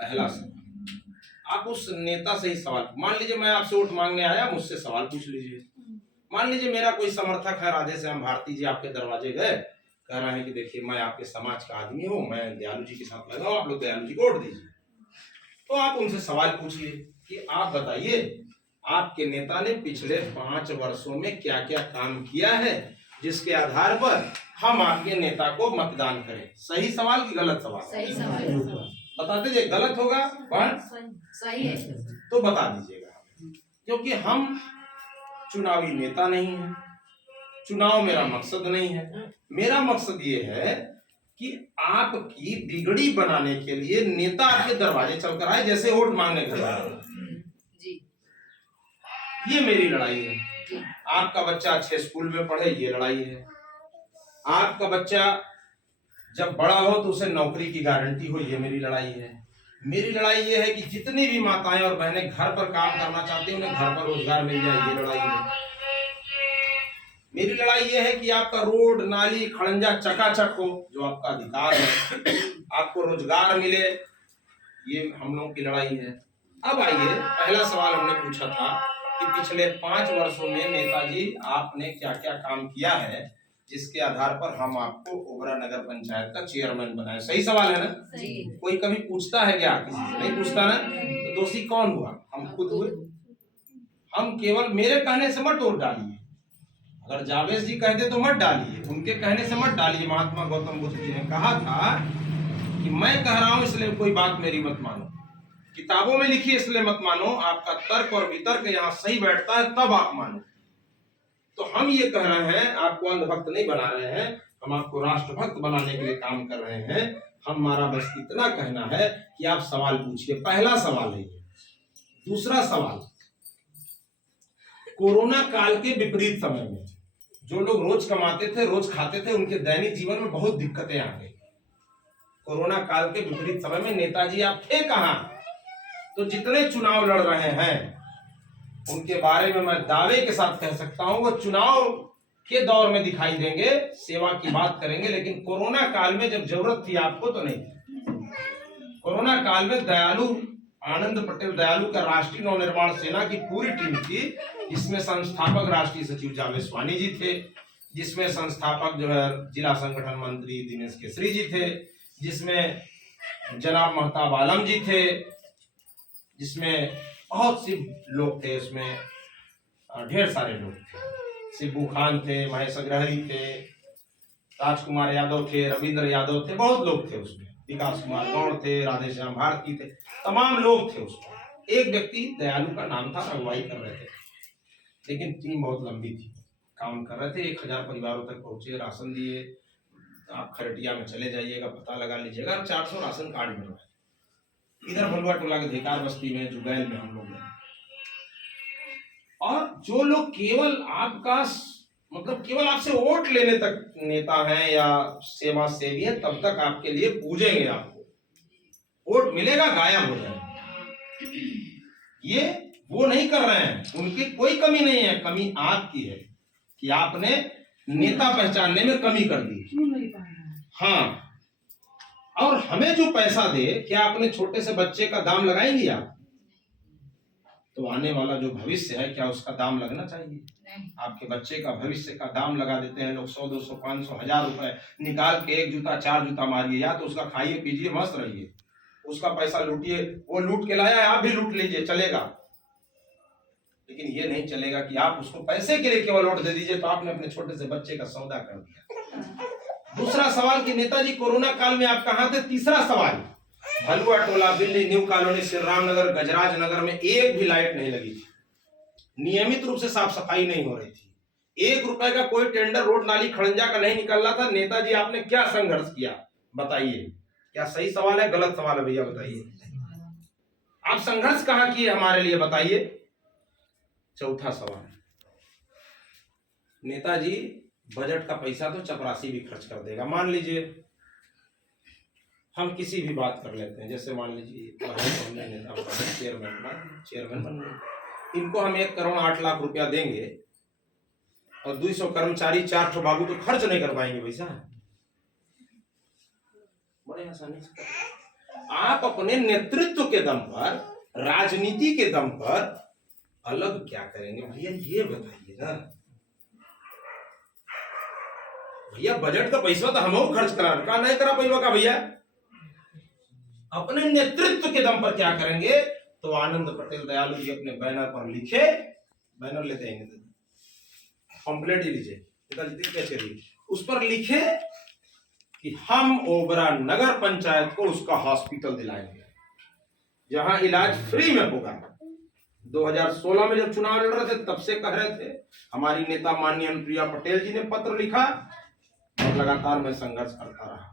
पहला सवाल, आप उस नेता से ही सवाल, मान लीजिए मैं आपसे वोट मांगने आया, मुझसे सवाल पूछ लीजिए। मान लीजिए मेरा कोई समर्थक है, राधे श्याम भारती जी आपके दरवाजे गए, कह रहे हैं कि देखिए मैं आपके समाज का आदमी हूँ, मैं दयालु जी के साथ लगा हूँ, आप लोग दयालु जी को वोट दीजिए। तो आप उनसे सवाल पूछिए कि आप बताइए आपके नेता ने पिछले 5 वर्षों में क्या क्या काम किया है, जिसके आधार पर हम आपके नेता को मतदान करें। सही सवाल कि गलत सवाल? सही सवाल। बता दीजिए, गलत होगा सही है तो बता दीजिएगा, क्योंकि हम चुनावी नेता नहीं है, चुनाव मेरा मकसद नहीं है। मेरा मकसद ये है कि आपकी बिगड़ी बनाने के लिए नेता आपके दरवाजे चलकर आए, जैसे वोट मांगने घर आए। ये मेरी लड़ाई है। आपका बच्चा अच्छे स्कूल में पढ़े, ये लड़ाई है। आपका बच्चा जब बड़ा हो तो उसे नौकरी की गारंटी हो, ये मेरी लड़ाई है। मेरी लड़ाई ये है कि जितनी भी माताएं और बहनें घर पर काम करना चाहती हैं, उन्हें घर पर रोजगार मिल जाए, ये लड़ाई है। मेरी लड़ाई ये है कि आपका रोड नाली खड़ंजा चकाचक हो, जो आपका अधिकार है, आपको रोजगार मिले, ये हम लोगों की लड़ाई है। अब आइए, पहला सवाल हमने पूछा था कि पिछले 5 वर्षों में नेताजी आपने क्या क्या काम किया है, जिसके आधार पर हम आपको ओबरा नगर पंचायत का चेयरमैन बनाए। सही सवाल है ना? सही। कोई कभी पूछता है क्या? किसी से नहीं पूछता ना, तो दोषी कौन हुआ? हम खुद हुए। हम केवल मेरे कहने से मत वोट डालिए, अगर जावेद जी कहते तो मत डालिए, उनके कहने से मत डालिए। महात्मा गौतम बुद्ध जी ने कहा था कि मैं कह रहा हूं इसलिए कोई बात मेरी मत मानो, किताबों में लिखी इसलिए मत मानो, आपका तर्क और वितर्क यहाँ सही बैठता है तब आप मानो। तो हम ये कह रहे हैं, आपको अंधभक्त नहीं बना रहे हैं, हम आपको राष्ट्रभक्त बनाने के लिए काम कर रहे हैं। हमारा बस इतना कहना है कि आप सवाल पूछिए। पहला सवाल है ये। दूसरा सवाल, कोरोना काल के विपरीत समय में जो लोग रोज कमाते थे, रोज खाते थे, उनके दैनिक जीवन में बहुत दिक्कतें आ गई। कोरोना काल के विपरीत समय में नेताजी आप थे कहां? तो जितने चुनाव लड़ रहे हैं उनके बारे में मैं दावे के साथ कह सकता हूं, वो चुनाव के दौर में दिखाई देंगे, सेवा की बात करेंगे, लेकिन कोरोना काल में जब जरूरत थी आपको तो नहीं। कोरोना काल में दयालु आनंद पटेल दयालु का राष्ट्रीय नवनिर्माण सेना की पूरी टीम थी, जिसमें संस्थापक राष्ट्रीय सचिव जावेद स्वानी जी थे, जिसमें संस्थापक जो है जिला संगठन मंत्री दिनेश केसरी जी थे, जिसमें जनाब महताब आलम जी थे, जिसमें बहुत सी लोग थे, उसमें ढेर सारे लोग थे। सिब्बू खान थे, महेश अग्रहरी थे, राजकुमार यादव थे, रविंद्र यादव थे, बहुत लोग थे उसमें, विकास कुमार गौड़ थे, राधे श्याम भारती थे, तमाम लोग थे उसमें। एक व्यक्ति दयालु का नाम था, अगुवाई कर रहे थे, लेकिन टीम बहुत लंबी थी, काम कर रहे थे। 1000 परिवारों तक पहुंचे, राशन दिए। आप खरटिया में चले जाइएगा, पता लगा लीजिएगा, 400 राशन कार्ड मिल रहा है। इधर भलुआ टोला के धिकार बस्ती में, जुगैल में हम लोग हैं। और जो लोग केवल आपका मतलब केवल आपसे वोट लेने तक नेता हैं या सेवा सेवी है, तब तक आपके लिए पूजेंगे, आपको वोट मिलेगा, गायब हो जाएगा। ये वो नहीं कर रहे हैं, उनकी कोई कमी नहीं है, कमी आपकी है कि आपने नेता पहचानने में कमी कर दी। हाँ, और हमें जो पैसा दे, क्या अपने छोटे से बच्चे का दाम लगाएंगे आप? तो आने वाला जो भविष्य है, क्या उसका दाम लगना चाहिए? आपके बच्चे का भविष्य का दाम लगा देते हैं लोग, 100, 200, 500, 1000 रुपए निकाल के 1 जूता 4 जूता मारिए, या तो उसका खाइए पीजिए मस्त रहिए, उसका पैसा लूटिए। वो लूट के लाया है, आप भी लूट लीजिए, चलेगा। लेकिन ये नहीं चलेगा कि आप उसको पैसे के लिए केवल वोट दे दीजिए, तो आपने अपने छोटे से बच्चे का सौदा कर दिया। दूसरा सवाल कि नेताजी कोरोना काल में आप कहां थे? तीसरा सवाल, भलुआ टोला, बिल्ली, न्यू कॉलोनी, श्री राम नगर, गजराज नगर में एक भी लाइट नहीं लगी थी, नियमित रूप से साफ सफाई नहीं हो रही थी, 1 रुपए का कोई टेंडर रोड नाली खड़ंजा का नहीं निकल रहा था। नेताजी आपने क्या संघर्ष किया, बताइए। क्या सही सवाल है गलत सवाल है भैया, बताइए। आप संघर्ष कहां किए हमारे लिए, बताइए। चौथा सवाल, नेताजी बजट का पैसा तो चपरासी भी खर्च कर देगा। मान लीजिए हम किसी भी बात कर लेते हैं, जैसे मान लीजिए चेयरमैन बन गए, इनको हम 1 करोड़ 8 लाख रुपया देंगे और 200 कर्मचारी, 4 ठो बाबू, तो खर्च नहीं कर पाएंगे पैसा, बड़े आसानी से। आप अपने नेतृत्व के दम पर, राजनीति के दम पर अलग क्या करेंगे भैया, ये बताइए ना भैया। बजट का पैसा तो हम खर्च करा नहीं करा पैसा का भैया। अपने नेतृत्व के दम पर क्या करेंगे, तो आनंद पटेल दयालु जी अपने बैनर पर लिखे, बैनर लेते हैं पंपलेट ही लीजिए कैसे उस पर लिखे कि हम ओबरा नगर पंचायत को उसका हॉस्पिटल दिलाएंगे जहां इलाज फ्री में होगा। 2016 में जब चुनाव लड़ रहे थे तब से कह रहे थे, हमारी नेता माननीय अनुप्रिया पटेल जी ने पत्र लिखा और लगातार मैं संघर्ष करता रहा।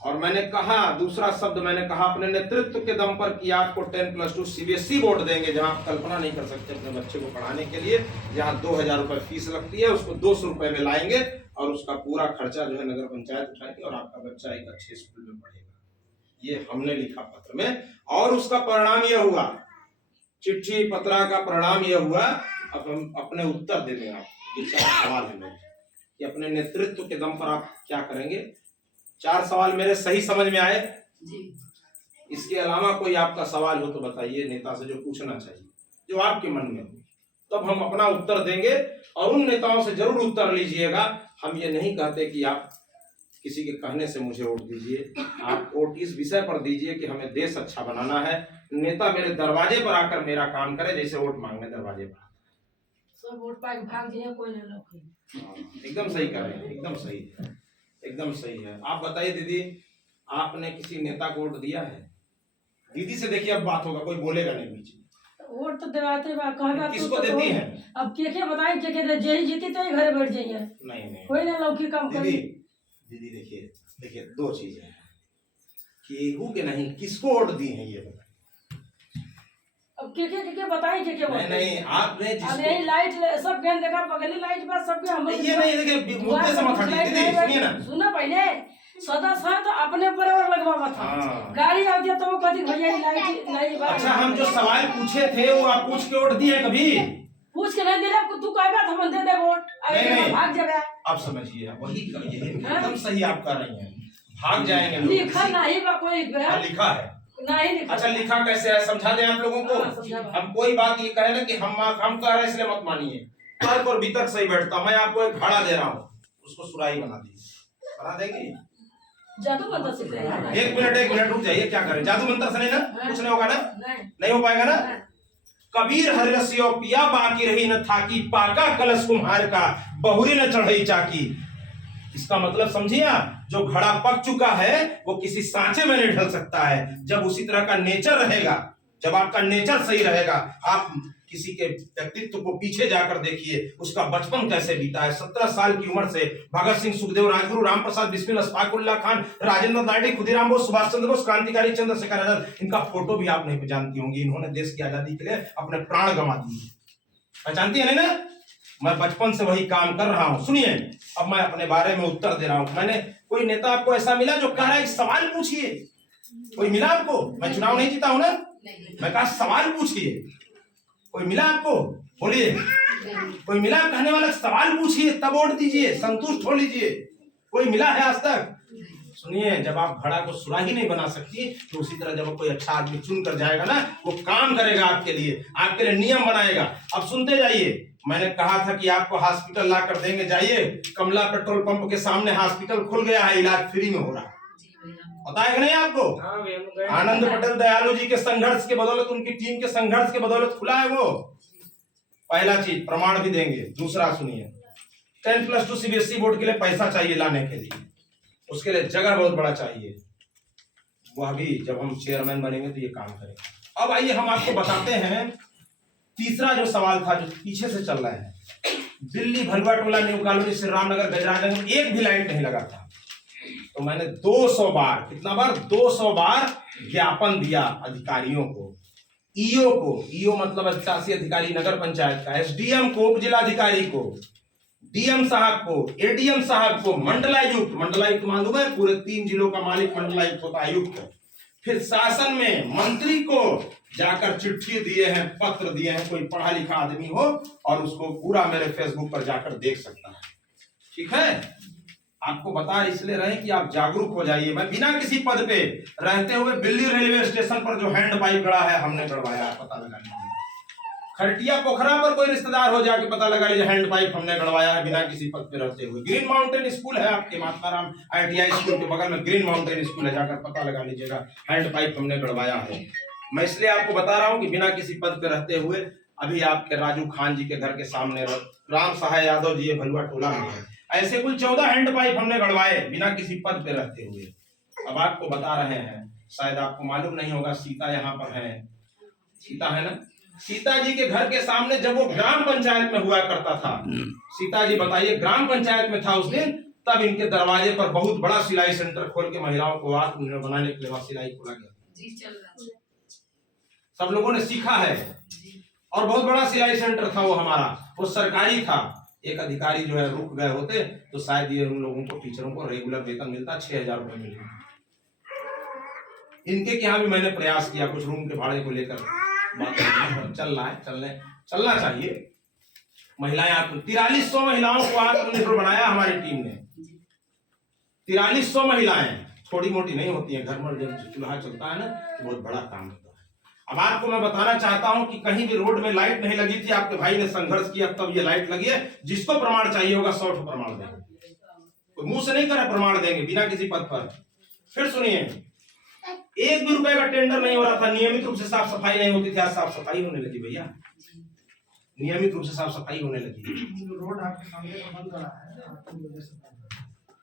और मैंने कहा, दूसरा शब्द मैंने कहा अपने नेतृत्व के दम पर कि आपको 10+2 सीबीएसई बोर्ड देंगे, जहां आप कल्पना नहीं कर सकते अपने बच्चे को पढ़ाने के लिए, जहां 2000 रुपए फीस लगती है उसको 200 रुपए में लाएंगे और उसका पूरा खर्चा जो है नगर पंचायत उठाएगी और आपका बच्चा एक अच्छे स्कूल में पढ़ेगा। ये हमने लिखा पत्र में, और उसका परिणाम यह हुआ, चिट्ठी पत्रा का परिणाम यह हुआ। अब हम अपने उत्तर दे दें, आप ये 4 सवाल है कि अपने नेतृत्व के दम पर आप क्या करेंगे। 4 सवाल मेरे सही समझ में आए जी। इसके अलावा कोई आपका सवाल हो तो बताइए, नेता से जो पूछना चाहिए, जो आपके मन में हो, तब हम अपना उत्तर देंगे। और उन नेताओं से जरूर उत्तर लीजिएगा। हम ये नहीं कहते कि आप किसी के कहने से मुझे वोट दीजिए, आप वोट इस विषय पर दीजिए कि हमें देश अच्छा बनाना है। नेता मेरे दरवाजे पर आकर मेरा काम करे, जैसे वोट मांगने दरवाजे पर। सब वोट पाके भाग जाए, कोई ना लौके। एकदम सही कर रहे हैं, एकदम सही है, एकदम सही है। आप बताइए दीदी, आपने किसी नेता को वोट दिया है? दीदी से देखिए, अब बात होगा, कोई बोलेगा नहीं बीच में। वोट तो दिवाते बा, कहा किसको देती हैं? अब के बताएं के जेही जीती तो ही घर बैठ जाइए। नहीं कोई ना लौकी काम दीदी, करी। दीदी देखिए 2 चीजें हैं, केहू के नहीं, किसको वोट दी है ये बताइए। अब के बताएं के नहीं आपने अब यही लाइट सब गन देखा, बगली लाइट बस सबके हम ये नहीं देखिए, मुद्दे से मत हटिए दीदी, सुनिए ना। सुना पहले सदस्य है तो अपने पर और लगवा था। हाँ। गाड़ी आ गया तो वो कभी भैया लाइट नहीं बात। अच्छा, हम जो सवाल पूछे थे वो आप पूछ के वोट दिए कभी? पूछ के नहीं दिला, तू कह बात हम दे दे वोट, नहीं। भाग जाबे। अब समझिए, वही एकदम सही आप कर रही हैं, भाग जाएंगे लोग। लिखा नहीं बा कोई लिखा है नहीं लिखा। अच्छा, लिखा कैसे है समझा दें आप लोगों को। हम कोई बात ये कहे ना कि हम कह रहे हैं इसलिए मत मानिए, तर्क और वितर्क सही बैठता। मैं आपको एक भाड़ा दे रहा हूँ, उसको सुराही बना दीजिए, बना देंगी? जादू मंत्र सीख रहे हैं। एक मिनट रुक जाइए, क्या करें? जादू मंत्र से नहीं ना कुछ नहीं होगा ना, नहीं हो पाएगा ना। कबीर हरिसियो पिया बाकी रही न था कि पाका कलश कुम्हार का बहुरी न चढ़ई चाकी। इसका मतलब समझिए आप, जो घड़ा पक चुका है वो किसी सांचे में नहीं ढल सकता है। जब उसी तरह का नेचर रहेगा, जब आपका नेचर सही रहेगा, आप किसी के व्यक्तित्व को पीछे जाकर देखिए, उसका बचपन कैसे बीता है। 17 साल की उम्र से भगत सिंह, सुखदेव, राजगुरु, राम प्रसाद बिस्मिल, अशफाकुल्ला खान, राजेंद्र नायडू, खुदीराम बोस, सुभाष चंद्र बोस, क्रांतिकारी चंद्रशेखर आजाद, इनका फोटो भी आप नहीं जानती होंगी। इन्होंने देश की आजादी के लिए अपने प्राण गंवा दिए, पहचानती है ना? मैं बचपन से वही काम कर रहा हूं। सुनिए, अब मैं अपने बारे में उत्तर दे रहा हूं। मैंने, कोई नेता आपको ऐसा मिला जो कह रहा है सवाल पूछिए? कोई मिला आपको? मैं चुनाव नहीं जीता हूं ना, मैं कहा सवाल पूछिए। कोई मिला आपको? बोलिए, कोई मिला कहने वाला सवाल पूछिए तब वोट दीजिए, संतुष्ट हो लीजिए? कोई मिला है आज तक? सुनिए, जब आप घड़ा को सुराही नहीं बना सकती, तो उसी तरह जब कोई अच्छा आदमी चुन कर जाएगा ना, वो काम करेगा आपके लिए नियम बनाएगा। अब सुनते जाइए, मैंने कहा था कि आपको हॉस्पिटल ला कर देंगे, जाइए कमला पेट्रोल पंप के सामने हॉस्पिटल खुल गया है, इलाज फ्री में हो रहा है। पता है कि नहीं आपको? आनंद पटेल दयालु जी के संघर्ष के बदौलत, उनकी टीम के संघर्ष के बदौलत खुला है वो। पहला चीज, प्रमाण भी देंगे। दूसरा सुनिए, 10+2 सीबीएसई बोर्ड के लिए पैसा चाहिए लाने के लिए, उसके लिए जगह बहुत बड़ा चाहिए। वह भी जब हम चेयरमैन बनेंगे तो ये काम करेंगे। अब आइए हम आपको बताते हैं तीसरा जो सवाल था, जो पीछे से चल रहा है। दिल्ली भलुआ टोला, न्यू कॉलोनी, श्री रामनगर, गजराजगंज एक भी लाइट नहीं लगा था। तो मैंने 200 बार, कितना बार? 200 बार ज्ञापन दिया अधिकारियों को, ईओ को, ईओ मतलब शासी अधिकारी नगर पंचायत का, एसडीएम को, उप जिलाधिकारी को, डीएम साहब को, एडीएम साहब को, मंडलायुक्त, मंडलायुक्त मालूम है पूरे 3 जिलों का मालिक मंडलायुक्त होता है, आयुक्त। फिर शासन में मंत्री को जाकर चिट्ठी दिए हैं, पत्र दिए हैं। कोई पढ़ा लिखा आदमी हो और उसको पूरा मेरे फेसबुक पर जाकर देख सकता है, ठीक है? आपको बता इसलिए रहे कि आप जागरूक हो जाइए। मैं बिना किसी पद पे रहते हुए दिल्ली रेलवे स्टेशन पर जो हैंड पाइप गड़ा है हमने गड़वाया, पता लगा लीजिए। खरटिया पोखरा पर कोई रिश्तेदार हो जाके पता लगा लीजिए हैंड पाइप हमने गड़वाया है बिना किसी पद पे रहते हुए। ग्रीन माउंटेन स्कूल है आपके माताराम ITI स्कूल के बगल में ग्रीन माउंटेन स्कूल है, जाकर पता लगा लीजिएगा, हैंड पाइप हमने गड़वाया है। मैं इसलिए आपको बता रहा हूँ कि बिना किसी पद पे रहते हुए अभी आपके राजू खान जी के घर के सामने राम सहाय यादव जी भलुआ टोला में है, ऐसे कुल 14 हैंड पाइप हमने गड़वाए बिना किसी पद पे रहते हुए। अब आपको बता रहे हैं, शायद आपको मालूम नहीं होगा, सीता यहाँ पर है, सीता है ना, सीता जी के घर के सामने जब वो ग्राम पंचायत में हुआ करता था, सीता जी बताइए ग्राम पंचायत में था उस दिन, तब इनके दरवाजे पर बहुत बड़ा सिलाई सेंटर खोल के महिलाओं को आत्मनिर्भर बनाने के लिए सिलाई खोला गया। सब लोगों ने सीखा है और बहुत बड़ा सिलाई सेंटर था वो हमारा, वो सरकारी था। एक अधिकारी जो है रुक गए होते तो शायद ये उन लोगों को, टीचरों को रेगुलर वेतन मिलता 6,000 रुपए मिलता। इनके यहाँ भी मैंने प्रयास किया, कुछ रूम के भाड़े को लेकर बात चल रहा है, चलना चाहिए। महिलाएं 4300 महिलाओं को आत्मनिर्भर बनाया हमारी टीम ने। 4300 महिलाएं थोड़ी मोटी नहीं होती हैं, घर में जब चूल्हा चलता है ना तो बहुत बड़ा काम होता है। अब आपको मैं बताना चाहता हूं कि कहीं भी रोड में लाइट नहीं लगी थी, आपके भाई ने संघर्ष किया तब ये लाइट लगी है। जिसको प्रमाण चाहिए होगा 100 प्रमाण देंगे, कोई मुंह से नहीं करे, प्रमाण देंगे बिना किसी पद पर। फिर सुनिए, 1 भी रुपए का टेंडर नहीं हो रहा था, नियमित रूप से साफ सफाई नहीं होती थी, आज साफ सफाई होने लगी भैया, नियमित रूप से साफ सफाई होने लगी। रोड आपके सामने बंद करा है,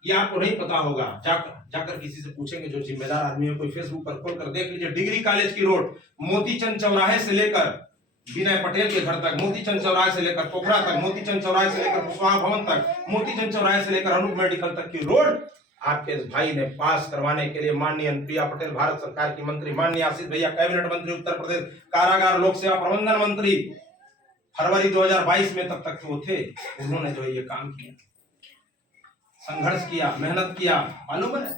ये आपको नहीं पता होगा, जाकर किसी से पूछेंगे जो जिम्मेदार आदमी है, कोई फेसबुक पर खोल कर देख लीजिए। डिग्री कॉलेज की रोड मोतीचंद चौराहे से लेकर विनय पटेल के घर तक, मोतीचंद चौराहे से लेकर पोखरा तक, मोतीचंद चौराहे से लेकर कुशवाहा भवन तक, मोतीचंद चौराहे से लेकर अनूप मेडिकल तक की रोड आपके भाई ने पास करवाने के लिए माननीय अनुप्रिया पटेल भारत सरकार की मंत्री, माननीय आशीष भैया कैबिनेट मंत्री उत्तर प्रदेश, कारागार लोक सेवा प्रबंधन मंत्री, फरवरी 2022 में तब तक वो थे, उन्होंने जो ये काम किया, संघर्ष किया, मेहनत किया, मालूम है,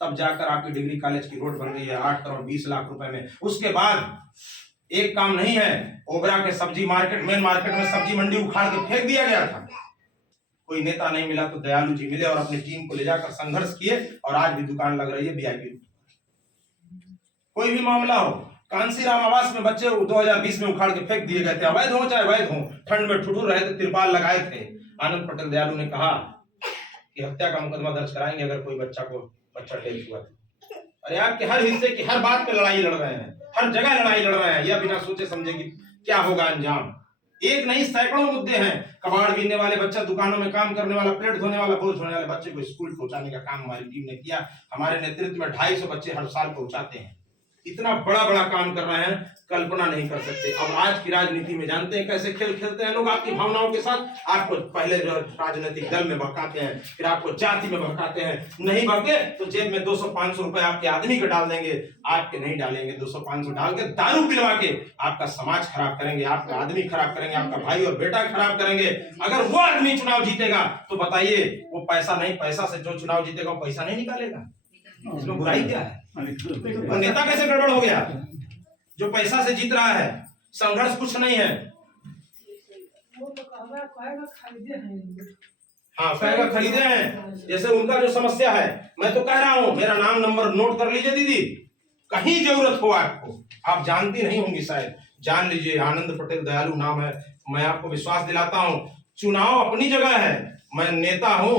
तब जाकर आपकी डिग्री कॉलेज की रोड बन गई है 8 करोड़ 20 लाख रुपए में। उसके बाद एक काम नहीं है, ओबरा के सब्जी मार्केट, मेन मार्केट में सब्जी मंडी उखाड़ के फेंक दिया गया था। कोई नेता नहीं मिला तो दयालु जी मिले और अपनी टीम को ले जाकर संघर्ष किए और आज भी दुकान लग रही है VIP। कोई भी मामला हो, कांसीराम आवास में बच्चे 2020 में उखाड़ के फेंक दिए गए थे, अवैध हो चाहे वैध हो, ठंड में ठुठुर रहे थे, तिरपाल लगाए थे। आनंद पटेल दयालु ने कहा कि हत्या का मुकदमा दर्ज कराएंगे अगर कोई बच्चा डेथ हुआ। अरे आपके हर हिस्से की हर बात पे लड़ाई लड़ रहे हैं, हर जगह लड़ाई लड़ रहे हैं, यह बिना सोचे समझे कि क्या होगा अंजाम। एक नहीं सैकड़ों मुद्दे हैं, कबाड़ बीनने वाले बच्चा, दुकानों में काम करने वाला, प्लेट धोने वाला, बोझ धोने वाले बच्चे को स्कूल पहुंचाने का काम हमारी टीम ने किया। हमारे नेतृत्व में 250 बच्चे हर साल पहुंचाते हैं। इतना बड़ा बड़ा काम कर रहे हैं, कल्पना नहीं कर सकते। अब आज की राजनीति में जानते हैं कैसे खेल खेलते हैं लोग आपकी भावनाओं के साथ। आपको पहले जो राजनीतिक दल में भड़काते हैं, फिर आपको जाति में भड़काते हैं, नहीं भड़के तो जेब में 200-500 रुपए आपके आदमी को डाल देंगे, आपके नहीं डालेंगे, 200-500 डाल के दारू पिलवा के आपका समाज खराब करेंगे, आपका आदमी खराब करेंगे, आपका भाई और बेटा खराब करेंगे। अगर वो आदमी चुनाव जीतेगा तो बताइए, वो पैसा से जो चुनाव जीतेगा वो पैसा नहीं निकालेगा, इसमें बुराई क्या है? और नेता कैसे गड़बड़ हो गया जो पैसा से जीत रहा है? संघर्ष कुछ नहीं है। हाँ, कहेगा खरीदे हैं, जैसे उनका जो समस्या है। मैं तो कह रहा हूं, मेरा नाम नंबर नोट कर लीजिए दीदी, कहीं जरूरत हो आपको, आप जानती नहीं होंगी शायद, जान लीजिए। आनंद पटेल दयालु नाम है। मैं आपको विश्वास दिलाता हूं, चुनाव अपनी जगह है, मैं नेता हूं,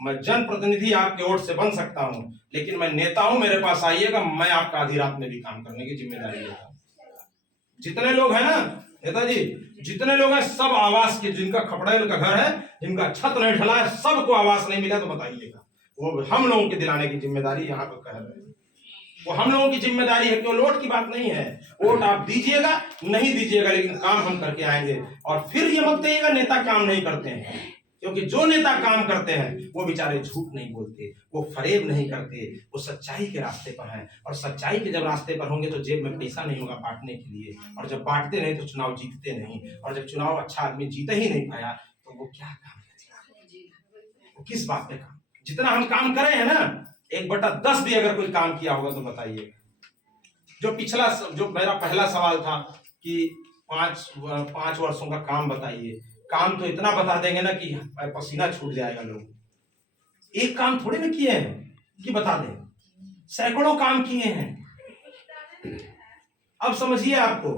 मैं जनप्रतिनिधि आपके वोट से बन सकता हूं, लेकिन मैं नेता हूं, मेरे पास आइएगा, मैं आपका आधी रात में भी काम करने की जिम्मेदारी लेता हूं। जितने लोग हैं ना नेताजी, जितने लोग हैं सब आवास के, जिनका खपड़ेल का घर है, जिनका छत नहीं ढला है, सबको आवास नहीं मिला तो बताइएगा, वो हम लोगों के दिलाने की जिम्मेदारी यहाँ पर कह रहे हैं, वो हम लोगों की जिम्मेदारी है। क्यों? वोट की बात नहीं है, वोट आप दीजिएगा नहीं दीजिएगा, लेकिन काम हम करके आएंगे। और फिर ये मत कहिएगा नेता काम नहीं करते हैं, क्योंकि जो नेता काम करते हैं वो बेचारे झूठ नहीं बोलते, वो फरेब नहीं करते, वो सच्चाई के रास्ते पर हैं। और सच्चाई के जब रास्ते पर होंगे तो जेब में पैसा नहीं होगा बांटने के लिए, और जब बांटते नहीं तो चुनाव जीतते नहीं, और जब चुनाव अच्छा आदमी जीत ही नहीं पाया तो वो क्या काम करेगा, वो किस बात पे काम? जितना हम काम करे हैं ना, 1/10 भी अगर कोई काम किया होगा तो बताइए। जो मेरा पहला सवाल था कि 5 वर्षों का काम बताइए, काम तो इतना बता देंगे ना कि पसीना छूट जाएगा लोग। एक काम थोड़े ना किए हैं कि बता दें, सैकड़ों काम किए हैं। अब समझिए, आपको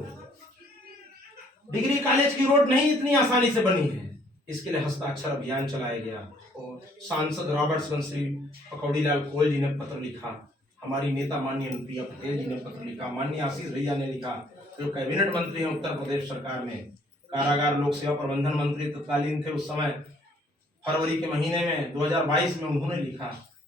डिग्री कॉलेज की रोड नहीं इतनी आसानी से बनी है, इसके लिए हस्ताक्षर अभियान चलाया गया और सांसद रॉबर्ट्सगंज श्री पकौड़ी लाल कोयल जी ने पत्र लिखा, हमारी नेता माननीय अनुप्रिया पटेल जी ने पत्र लिखा, माननीय आशीष भैया ने लिखा, जो कैबिनेट मंत्री हैं उत्तर प्रदेश सरकार में, कारागार लोक सेवा प्रबंधन मंत्री तत्कालीन थे उस समय, फरवरी के महीने में 2022 में उन्होंने लिखा,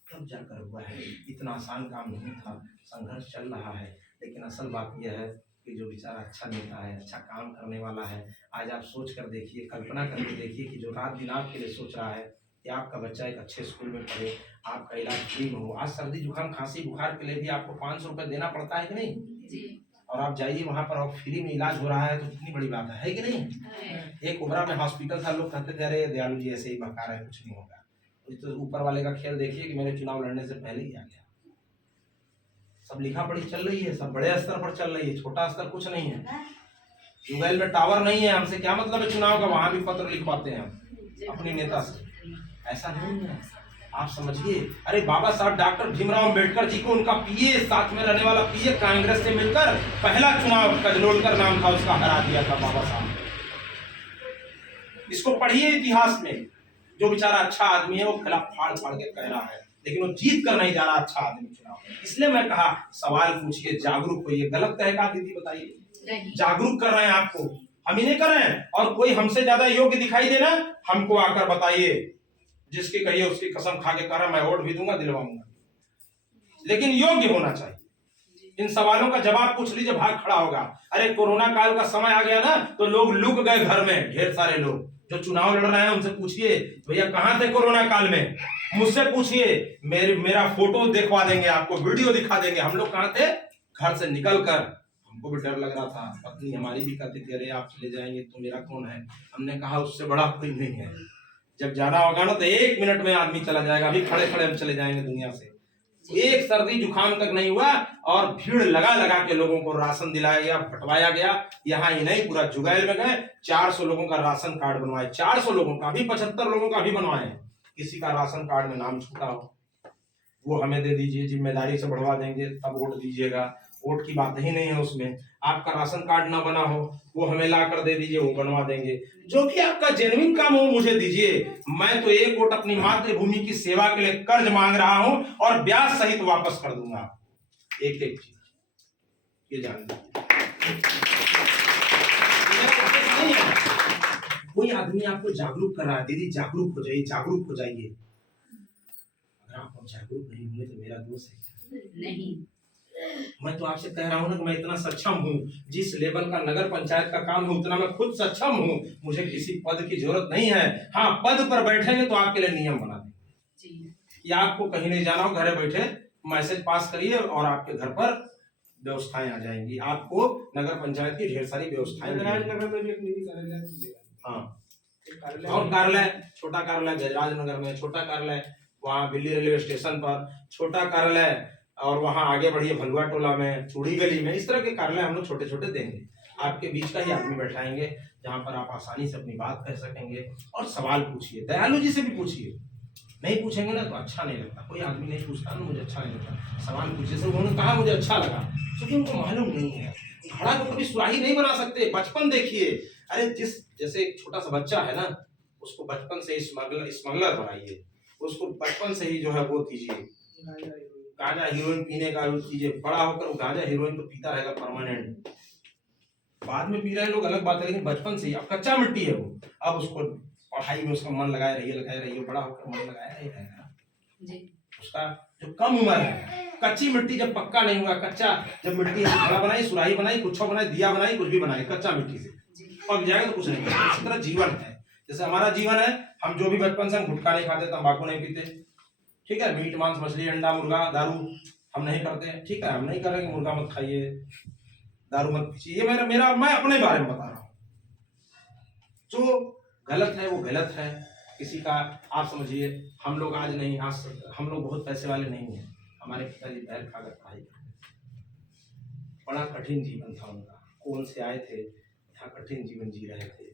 तब जाकर हुआ है। इतना आसान काम नहीं था, संघर्ष चल रहा है, लेकिन असल बात यह है कि जो बेचारा अच्छा नेता है, अच्छा काम करने वाला है, आज आप सोच कर देखिए, कल्पना करके देखिए कि जो रात दिन आपके लिए सोच रहा है कि आपका बच्चा एक अच्छे स्कूल में पढ़े, आपका इलाज फ्री में हो। आज सर्दी जुकाम खांसी बुखार के लिए भी आपको 500 रुपये देना पड़ता है कि नहीं जी। और आप जाइए वहाँ पर और फ्री में इलाज हो रहा है, तो कितनी बड़ी बात है कि नहीं। एक उमरा में हॉस्पिटल था, लोग कहते थे अरे दयालु जी ऐसे ही बहका रहे, कुछ नहीं होगा। तो ऊपर वाले का खेल देखिए कि मेरे चुनाव लड़ने से पहले ही आ गया। सब लिखा पढ़ी चल रही है, सब बड़े स्तर पर चल रही है, छोटा स्तर कुछ नहीं है। जुगैल में टावर नहीं है, हमसे क्या मतलब है चुनाव का, वहां भी पत्र लिखवाते हैं हम अपनी नेता से, ऐसा नहीं है। आप समझिए, अरे बाबा साहब डॉक्टर भीमराव अंबेडकर जी को उनका पीए, साथ में रहने वाला पीए, कांग्रेस से मिलकर पहला चुनाव कजलोलकर नाम था उसका, हरा दिया था बाबा साहब। इसको पढ़िए इतिहास में, जो बेचारा अच्छा आदमी है वो खिलाफ फाड़ फाड़ के कह रहा है, लेकिन वो जीत कर नहीं जा रहा अच्छा आदमी चुनाव। इसलिए मैं कहा सवाल पूछिए, जागरूक होइए। गलत कहेगा दीदी बताइए, जागरूक कर रहे हैं आपको, हम ही नहीं कर रहे हैं। और कोई हमसे ज्यादा योग्य दिखाई देना, हमको आकर बताइए, जिसके कहिए उसकी कसम खा के कह रहा मैं वोट भी दूंगा, दिलवाऊंगा, लेकिन योग्य होना चाहिए। इन सवालों का जवाब पूछ लीजिए, भाग खड़ा होगा। अरे कोरोना काल का समय आ गया ना, तो लोग लुक गए घर में, ढेर सारे लोग जो चुनाव लड़ रहे हैं उनसे पूछिए भैया कहां थे कोरोना काल में, मुझसे पूछिए, मेरा फोटो दिखवा देंगे आपको, वीडियो दिखा देंगे, हम लोग कहां थे, घर से निकल कर। हमको भी डर लग रहा था, पत्नी हमारी भी कहती थी अरे आप चले जाएंगे तो मेरा कौन है। हमने कहा उससे बड़ा कोई नहीं है, जब जाना होगा ना तो 1 मिनट में आदमी चला जाएगा, अभी खड़े खड़े हम चले जाएंगे दुनिया से। एक सर्दी जुकाम तक नहीं हुआ और भीड़ लगा लगा के लोगों को राशन दिलाया गया, बंटवाया गया। यहाँ ही नहीं, पूरा जुगैल में गए, 400 लोगों का राशन कार्ड बनवाए, 400 लोगों का, अभी 75 लोगों का भी बनवाए। किसी का राशन कार्ड में नाम छूटा हो वो हमें दे दीजिए, जिम्मेदारी से बढ़वा देंगे, तब वोट दीजिएगा। वोट की बात ही नहीं है उसमें। आपका राशन कार्ड ना बना हो वो हमें ला कर दे दीजिए, वो बनवा देंगे। जो भी आपका जेन्युइन काम हो मुझे दीजिए। मैं तो एक वोट अपनी मातृभूमि की सेवा के लिए कर्ज मांग रहा हूं और ब्याज सहित वापस कर दूंगा, एक एक चीज, ये जान कोई आदमी आपको जागरूक कर रहा है, दीदी जागरूक हो जाइए, जागरूक हो जाइए। अगर आप जागरूक नहीं हुए तो मेरा दोष है नहीं। मैं तो आपसे कह रहा हूं ना कि मैं इतना सक्षम हूं, जिस लेवल का नगर पंचायत का काम है उतना मैं खुद सक्षम हूं, मुझे किसी पद की जरूरत नहीं है। हाँ, पद पर बैठेंगे तो आपके लिए नियम बना देंगे कि आपको कहीं नहीं जाना हो, घरे बैठे मैसेज पास करिए और आपके घर पर व्यवस्थाएं आ जाएंगी। आपको नगर पंचायत की ढेर सारी व्यवस्थाएं, नगर में भी एक निजी कार्यालय, हाँ, और कार्यालय, छोटा कार्यालय गजराज नगर में, छोटा कार्यालय वहाँ दिल्ली रेलवे स्टेशन पर, छोटा कार्यालय, और वहाँ आगे बढ़िए भलुआ टोला में, चूड़ी गली में, इस तरह के कार्यालय हम लोग छोटे छोटे देंगे। आपके बीच का ही आदमी बैठाएंगे जहाँ पर आप आसानी से अपनी बात कह सकेंगे और सवाल पूछिए। दयालु जी से भी पूछिए, नहीं पूछेंगे ना तो अच्छा नहीं लगता। कोई आदमी नहीं पूछता ना, मुझे अच्छा नहीं लगता। सवाल पूछिए से उन्होंने कहा मुझे अच्छा लगा, क्योंकि उनको मालूम नहीं है। घड़ा को कभी सुराही नहीं बना सकते। बचपन देखिए, अरे जैसे एक छोटा सा बच्चा है ना, उसको बचपन से स्मगलर बनाइए, उसको बचपन से ही जो है वो कीजिए, गांजा हीरोइन पीने का कीजिए, बड़ा होकर वो गांजा हीरोइन तो पीता रहेगा परमानेंट। बाद में पी रहे लोग अलग बात है, लेकिन बचपन से ही, अब कच्चा मिट्टी है वो, अब उसको पढ़ाई में उसका मन लगाए रहिए, बड़ा होकर मन लगाया रहेगा। उसका जो कम उम्र है, कच्ची मिट्टी जब पक्का नहीं हुआ, कच्चा जब मिट्टी घड़ा बनाई, सुराही बनाई, कुछ बनाई, दिया बनाई, कुछ भी बनाई कच्चा मिट्टी से, पक जाएगा तो कुछ नहीं। इसी तरह जीवन है, जैसे हमारा जीवन है, हम जो भी बचपन से हम गुटखा नहीं खाते, तंबाकू नहीं पीते, ठीक है, मीट मांस मछली अंडा मुर्गा दारू हम नहीं करते, ठीक है, हम नहीं करेंगे, मुर्गा मत खाइए, दारू मत पीजिए। ये मैं अपने बारे में बता रहा हूँ। जो गलत है वो गलत है, किसी का आप समझिए। हम लोग आज नहीं, आज हम लोग बहुत पैसे वाले नहीं हैं। हमारे पिताजी बैल खाकर पढ़ाई करते, बड़ा कठिन जीवन था उनका। कौन से आए थे, था, कठिन जीवन जी रहे थे।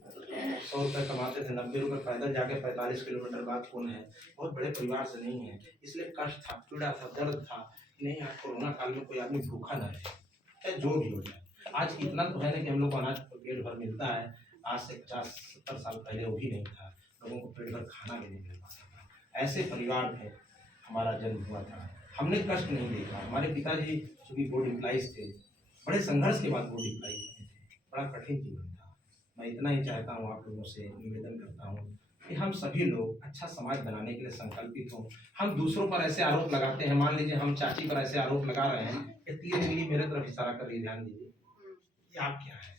100 रुपये कमाते थे, 90 रुपये पैदल जाके 45 किलोमीटर बाद कौन है, बहुत बड़े परिवार से नहीं है, इसलिए कष्ट था, पीड़ा था, दर्द था। नहीं, आज कोरोना काल में कोई आदमी भूखा ना रहे, चाहे जो भी हो जाए। आज इतना तो है ना कि हम लोग को अनाज पेट भर मिलता है, आज से 50-70 साल पहले वो भी नहीं था, लोगों को पेट भर खाना भी नहीं मिल पाता था। ऐसे परिवार में हमारा जन्म हुआ था, हमने कष्ट नहीं देखा। हमारे पिताजी चूँकि बोर्ड एम्प्लॉइज थे, बड़े संघर्ष के बाद बोर्ड एम्प्लॉइज बने थे, बड़ा कठिन जीवन था। मैं इतना ही चाहता हूँ, आप लोगों से निवेदन करता हूँ कि हम सभी लोग अच्छा समाज बनाने के लिए संकल्पित हों। हम दूसरों पर ऐसे आरोप लगाते हैं, मान लीजिए हम चाची पर ऐसे आरोप लगा रहे हैं कि तीर उंगली मेरे तरफ इशारा कर रही, ध्यान दीजिए, ये आप क्या है?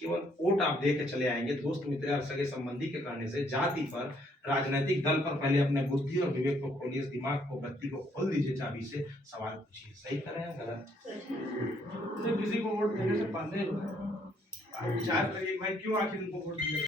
केवल वोट आप दे के चले आएंगे, दोस्त मित्र और सगे संबंधी के कहने से, जाति पर, राजनीतिक दल पर पहले अपने बुद्धि और विवेक को खोलिए, दिमाग को, बत्ती को खोल दीजिए चाबी से, सवाल पूछिए, सही कर रहे हैं गलत? किसी को वोट देने से पहले आप विचार करिए भाई क्यों आखिर उनको वोट दिया।